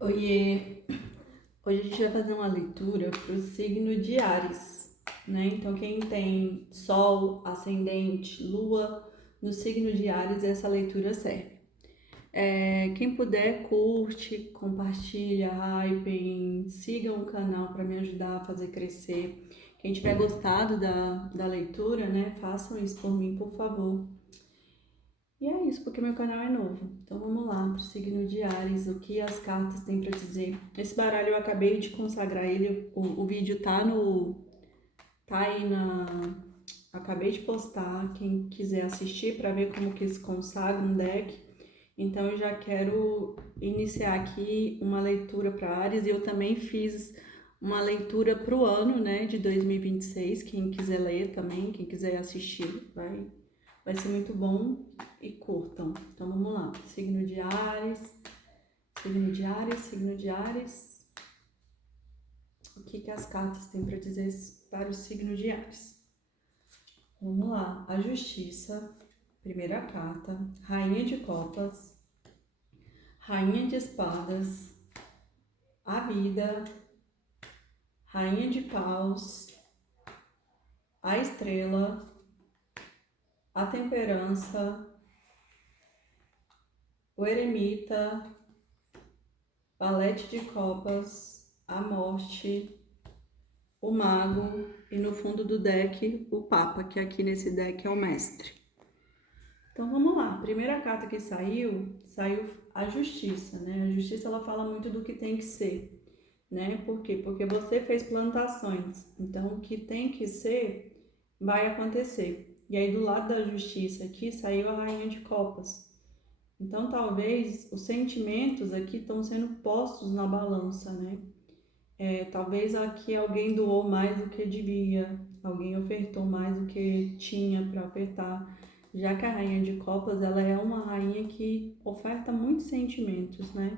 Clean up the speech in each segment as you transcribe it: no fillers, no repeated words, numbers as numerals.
Oiê! Hoje a gente vai fazer uma leitura para o signo de Áries, né? Então, quem tem Sol, Ascendente, Lua no signo de Áries, essa leitura serve. Quem puder, curte, compartilha, hypem, sigam o canal para me ajudar a fazer crescer. Quem tiver gostado da leitura, né? Façam isso por mim, por favor. E é isso, porque meu canal é novo. Então vamos lá para o signo de Áries, o que as cartas têm para dizer. Esse baralho eu acabei de consagrar ele, o vídeo tá aí na, acabei de postar, quem quiser assistir para ver como que se consagra um deck. Então eu já quero iniciar aqui uma leitura para Áries e eu também fiz uma leitura para o ano, né, de 2026, quem quiser ler também, quem quiser assistir, vai ser muito bom e curtam. Então vamos lá. Signo de Áries, signo de Áries, signo de Áries. O que as cartas têm para dizer para o signo de Áries? Vamos lá. A Justiça, primeira carta. Rainha de Copas, Rainha de Espadas, a Vida, Rainha de Paus, a Estrela, a Temperança, o Eremita, Valete de Copas, a Morte, o Mago e no fundo do deck o Papa, que aqui nesse deck é o Mestre. Então vamos lá, primeira carta que saiu a Justiça, né? A Justiça ela fala muito do que tem que ser, né? Por quê? Porque você fez plantações, então o que tem que ser vai acontecer. E aí do lado da Justiça aqui saiu a Rainha de Copas. Então talvez os sentimentos aqui estão sendo postos na balança, né? Talvez aqui alguém doou mais do que devia, alguém ofertou mais do que tinha para ofertar, já que a rainha de copas ela é uma rainha que oferta muitos sentimentos, né?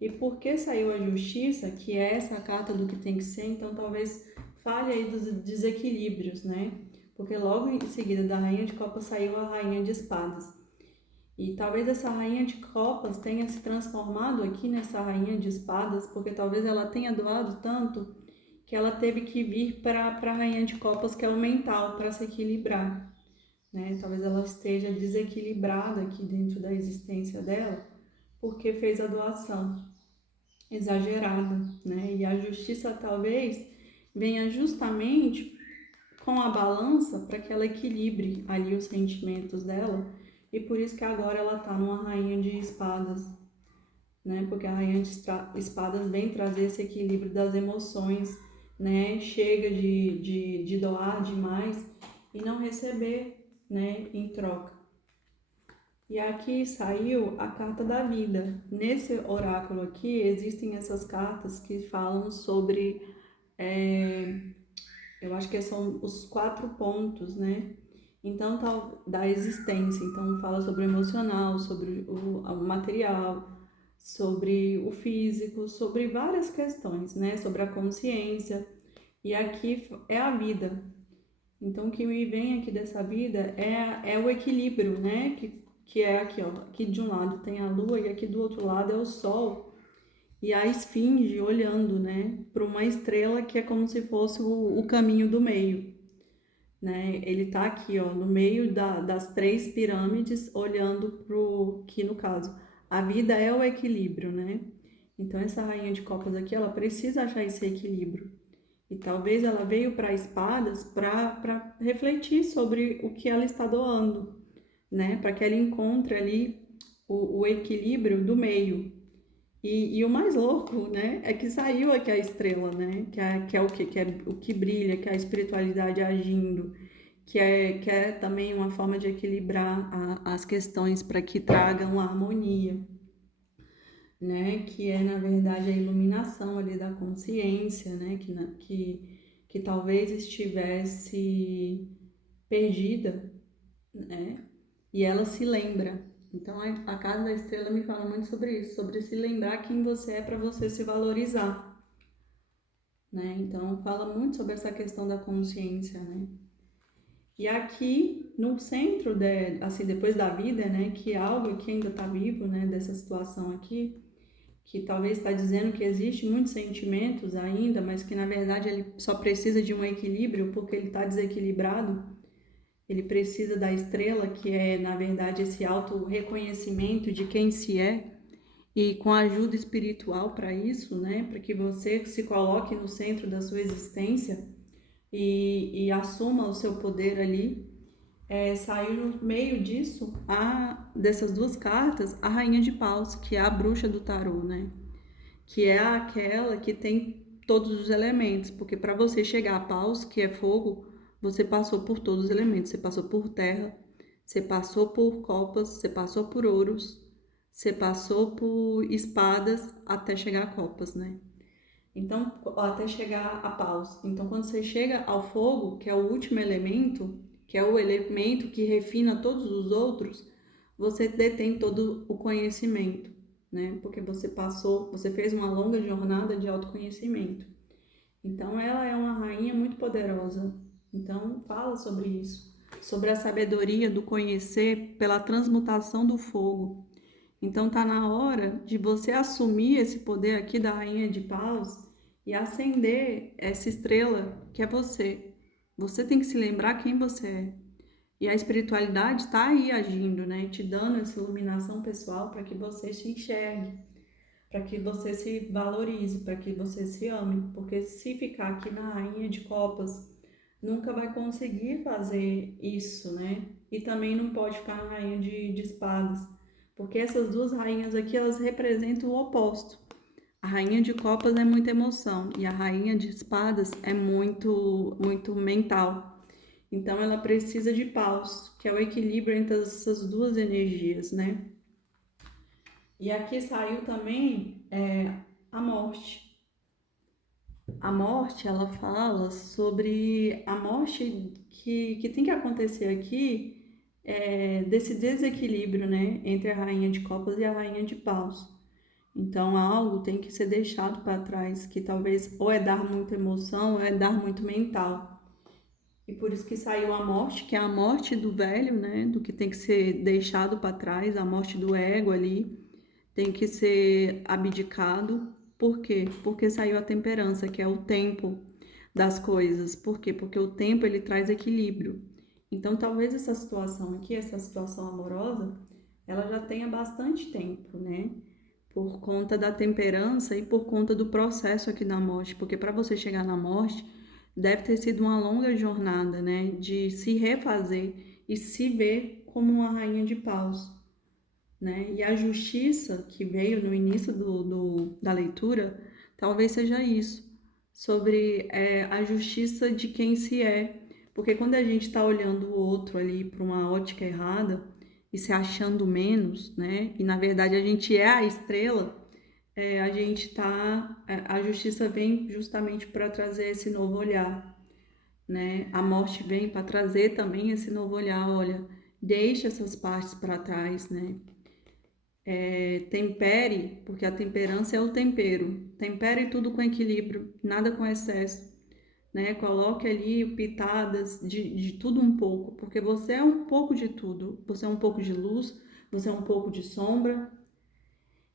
E porque saiu a justiça, que é essa carta do que tem que ser, então talvez fale aí dos desequilíbrios, né? Porque logo em seguida da rainha de copas saiu a rainha de espadas. E talvez essa rainha de copas tenha se transformado aqui nessa rainha de espadas, porque talvez ela tenha doado tanto que ela teve que vir para a rainha de copas, que é o mental, para se equilibrar, né? Talvez ela esteja desequilibrada aqui dentro da existência dela, porque fez a doação exagerada, né? E a justiça talvez venha justamente com a balança para que ela equilibre ali os sentimentos dela, e por isso que agora ela tá numa rainha de espadas, né? Porque a rainha de espadas vem trazer esse equilíbrio das emoções, né? Chega de doar demais e não receber, né? Em troca. E aqui saiu a carta da vida. Nesse oráculo aqui existem essas cartas que falam sobre, eu acho que são os 4 pontos, né? Então, da existência. Então, fala sobre o emocional, sobre o material, sobre o físico, sobre várias questões, né? Sobre a consciência. E aqui é a vida. Então, o que me vem aqui dessa vida é o equilíbrio, né? Que é aqui, ó. Aqui de um lado tem a lua e aqui do outro lado é o sol. E a esfinge olhando, né? Para uma estrela que é como se fosse o caminho do meio, né? Ele tá aqui, ó, no meio das 3 pirâmides, olhando pro que no caso a vida é o equilíbrio, né? Então essa rainha de copas aqui, ela precisa achar esse equilíbrio. E talvez ela veio para espadas para refletir sobre o que ela está doando, né? Para que ela encontre ali o equilíbrio do meio. E o mais louco, né, é que saiu aqui a estrela, né? Que é o que? Que é o que brilha, que é a espiritualidade agindo, que é também uma forma de equilibrar as questões para que tragam a harmonia, né? Que é, na verdade, a iluminação ali da consciência, né? Que talvez estivesse perdida, né? E ela se lembra. Então, a Casa da Estrela me fala muito sobre isso, sobre se lembrar quem você é para você se valorizar, né? Então, fala muito sobre essa questão da consciência, né? E aqui no assim, depois da vida, né, que é algo que ainda está vivo, né, dessa situação aqui, que talvez está dizendo que existe muitos sentimentos ainda, mas que na verdade ele só precisa de um equilíbrio porque ele está desequilibrado. Ele precisa da estrela, que é na verdade esse auto-reconhecimento de quem se é, e com ajuda espiritual para isso, né? Para que você se coloque no centro da sua existência e assuma o seu poder ali. Saiu no meio disso, dessas duas cartas, a Rainha de Paus, que é a bruxa do tarô, né? Que é aquela que tem todos os elementos, porque para você chegar a Paus, que é fogo, você passou por todos os elementos. Você passou por terra, você passou por copas, você passou por ouros, você passou por espadas até chegar a copas, né? Então, até chegar a Paus. Então, quando você chega ao fogo, que é o último elemento, que é o elemento que refina todos os outros, você detém todo o conhecimento, né? Porque você passou, você fez uma longa jornada de autoconhecimento. Então, ela é uma rainha muito poderosa. Então, fala sobre isso, sobre a sabedoria do conhecer pela transmutação do fogo. Então, tá na hora de você assumir esse poder aqui da Rainha de Paus e acender essa estrela que é você. Você tem que se lembrar quem você é. E a espiritualidade está aí agindo, né? Te dando essa iluminação pessoal para que você se enxergue, para que você se valorize, para que você se ame. Porque se ficar aqui na Rainha de Copas, nunca vai conseguir fazer isso, né? E também não pode ficar na Rainha de Espadas, porque essas duas rainhas aqui, elas representam o oposto. A Rainha de Copas é muita emoção e a Rainha de Espadas é muito mental. Então ela precisa de paus, que é o equilíbrio entre essas duas energias, né? E aqui saiu também a morte. A morte, ela fala sobre a morte que tem que acontecer aqui, desse desequilíbrio, né, entre a rainha de copas e a rainha de paus. Então, algo tem que ser deixado para trás, que talvez ou é dar muita emoção ou é dar muito mental. E por isso que saiu a morte, que é a morte do velho, né, do que tem que ser deixado para trás, a morte do ego ali, tem que ser abdicado. Por quê? Porque saiu a temperança, que é o tempo das coisas. Por quê? Porque o tempo ele traz equilíbrio. Então, talvez essa situação aqui, essa situação amorosa, ela já tenha bastante tempo, né? Por conta da temperança e por conta do processo aqui da morte. Porque para você chegar na morte, deve ter sido uma longa jornada, né? De se refazer e se ver como uma rainha de paus, né? E a justiça que veio no início da leitura, talvez seja isso, sobre a justiça de quem se é. Porque quando a gente está olhando o outro ali para uma ótica errada e se achando menos, né? E na verdade a gente é a estrela, a gente tá. A justiça vem justamente para trazer esse novo olhar, né? A morte vem para trazer também esse novo olhar, olha, deixa essas partes para trás, né? Tempere, porque a temperança é o tempero. Tempere tudo com equilíbrio, nada com excesso, né? Coloque ali pitadas de tudo um pouco, porque você é um pouco de tudo. Você é um pouco de luz, você é um pouco de sombra.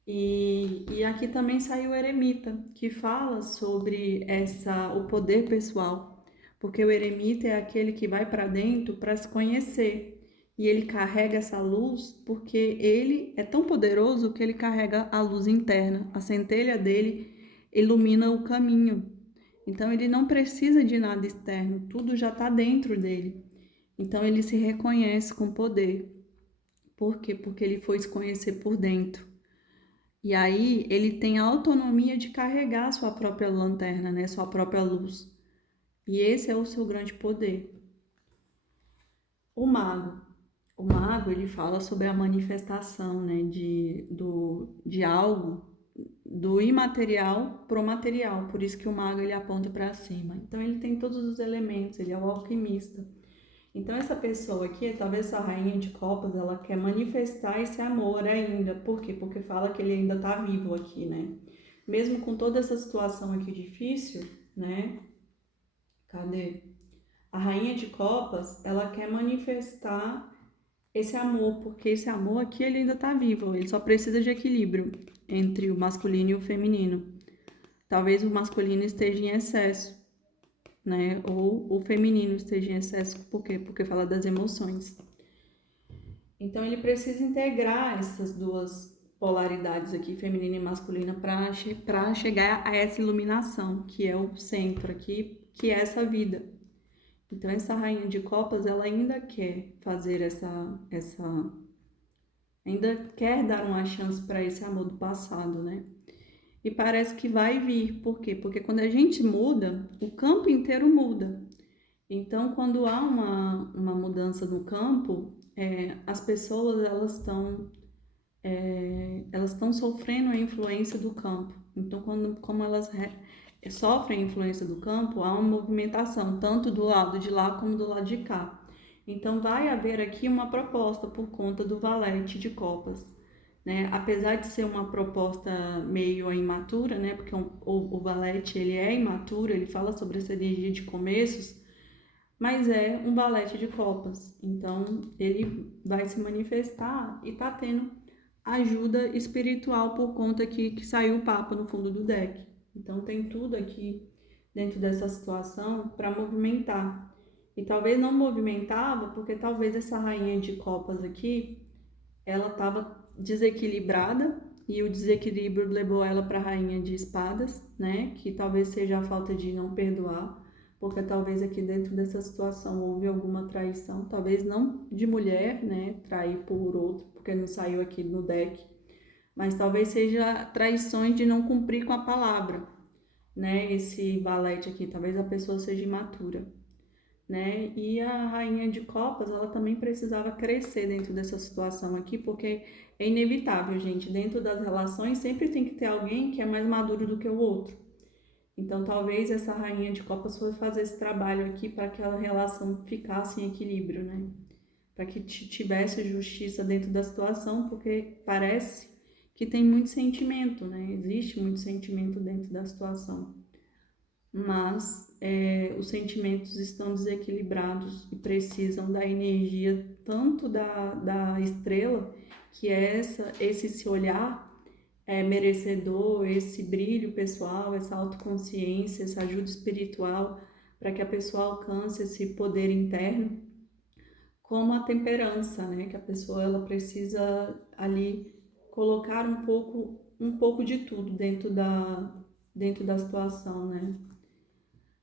E aqui também saiu o eremita, que fala sobre o poder pessoal, porque o eremita é aquele que vai para dentro para se conhecer. E ele carrega essa luz porque ele é tão poderoso que ele carrega a luz interna. A centelha dele ilumina o caminho. Então ele não precisa de nada externo, tudo já está dentro dele. Então ele se reconhece com poder. Por quê? Porque ele foi se conhecer por dentro. E aí ele tem a autonomia de carregar sua própria lanterna, né? Sua própria luz. E esse é o seu grande poder. O mago. O mago, ele fala sobre a manifestação, né? De algo, do imaterial pro material. Por isso que o mago, ele aponta para cima. Então, ele tem todos os elementos, ele é o alquimista. Então, essa pessoa aqui, talvez essa rainha de copas, ela quer manifestar esse amor ainda. Por quê? Porque fala que ele ainda tá vivo aqui, né? Mesmo com toda essa situação aqui difícil, né? Cadê? A rainha de copas, ela quer manifestar esse amor, porque esse amor aqui ele ainda tá vivo, ele só precisa de equilíbrio. entre o masculino e o feminino. Talvez o masculino esteja em excesso, né? Ou o feminino esteja em excesso, por quê? Porque fala das emoções. Então ele precisa integrar essas duas polaridades aqui, feminina e masculina, para chegar a essa iluminação, que é o centro aqui, que é essa vida. Então essa rainha de copas, ela ainda quer fazer ainda quer dar uma chance para esse amor do passado, né? E parece que vai vir. Por quê? Porque quando a gente muda, o campo inteiro muda. Então, quando há uma mudança no campo, as pessoas elas estão sofrendo a influência do campo. Então, como elas sofrem a influência do campo, há uma movimentação, tanto do lado de lá como do lado de cá. Então, vai haver aqui uma proposta por conta do valete de copas. Né? Apesar de ser uma proposta meio imatura, né? Porque o valete ele é imaturo, ele fala sobre essa energia de começos, mas é um valete de copas. Então, ele vai se manifestar e tá tendo ajuda espiritual por conta que saiu o Papa no fundo do deck. Então, tem tudo aqui dentro dessa situação para movimentar. E talvez não movimentava, porque talvez essa rainha de copas aqui, ela estava desequilibrada e o desequilíbrio levou ela para a rainha de espadas, né? Que talvez seja a falta de não perdoar, porque talvez aqui dentro dessa situação houve alguma traição, talvez não de mulher, né? Trair por outro, porque não saiu aqui no deck, mas talvez seja traições de não cumprir com a palavra, né? Esse valete aqui, talvez a pessoa seja imatura, né? E a rainha de copas, ela também precisava crescer dentro dessa situação aqui, porque é inevitável, gente. Dentro das relações sempre tem que ter alguém que é mais maduro do que o outro. Então, talvez essa rainha de copas fosse fazer esse trabalho aqui para que a relação ficasse em equilíbrio, né? Para que tivesse justiça dentro da situação, porque parece que tem muito sentimento, né? Existe muito sentimento dentro da situação, mas os sentimentos estão desequilibrados e precisam da energia tanto da estrela, que é esse se olhar merecedor, esse brilho pessoal, essa autoconsciência, essa ajuda espiritual, para que a pessoa alcance esse poder interno, como a temperança, né? Que a pessoa ela precisa ali colocar um pouco de tudo dentro da situação, né?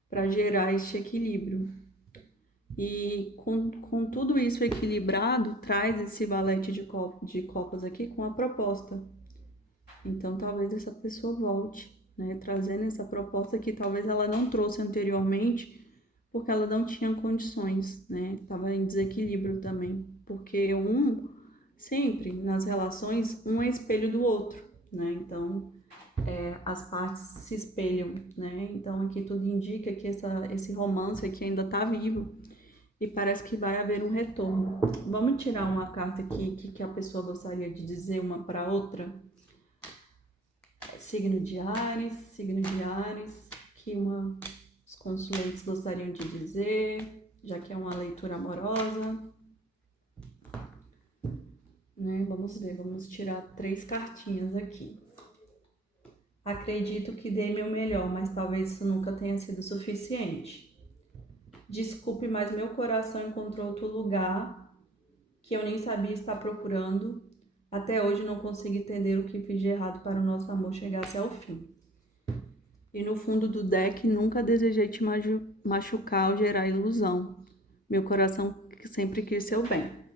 Para gerar este equilíbrio. E com tudo isso equilibrado, traz esse valete de copas aqui com a proposta. Então, talvez essa pessoa volte, né? Trazendo essa proposta que talvez ela não trouxe anteriormente, porque ela não tinha condições, né? Estava em desequilíbrio também. Porque sempre, nas relações, um é espelho do outro, né? Então, as partes se espelham, né? Então aqui tudo indica que esse romance aqui ainda está vivo e parece que vai haver um retorno. Vamos tirar uma carta aqui que a pessoa gostaria de dizer uma para outra. Signo de Áries, que os consulentes gostariam de dizer, já que é uma leitura amorosa, né? Vamos ver, vamos tirar 3 cartinhas aqui. Acredito que dei meu melhor, mas talvez isso nunca tenha sido suficiente. Desculpe, mas meu coração encontrou outro lugar que eu nem sabia estar procurando. Até hoje não consigo entender o que fiz de errado para o nosso amor chegasse ao fim. E no fundo do deck, nunca desejei te machucar ou gerar ilusão. Meu coração sempre quis seu bem.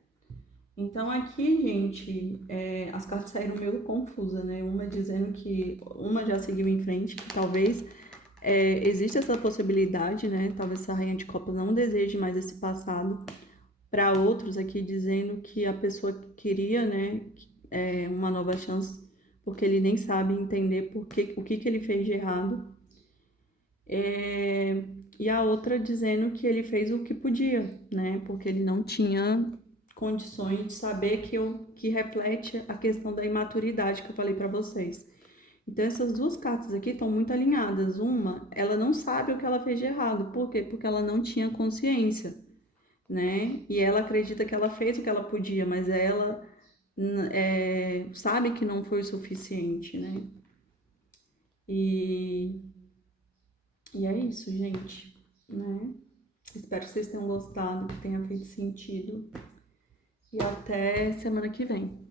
Então aqui, gente, as cartas saíram meio confusas, né? Uma dizendo que uma já seguiu em frente, que talvez existe essa possibilidade, né? Talvez essa rainha de copas não deseje mais esse passado. Para outros aqui dizendo que a pessoa queria, né, uma nova chance, porque ele nem sabe entender o que ele fez de errado. E a outra dizendo que ele fez o que podia, né? Porque ele não tinha condições de saber que reflete a questão da imaturidade que eu falei para vocês. Então, essas duas cartas aqui estão muito alinhadas. Uma, ela não sabe o que ela fez de errado. Por quê? Porque ela não tinha consciência, né? E ela acredita que ela fez o que ela podia, mas ela sabe que não foi o suficiente, né? E, e é isso, gente, né? Espero que vocês tenham gostado, que tenha feito sentido. E até semana que vem.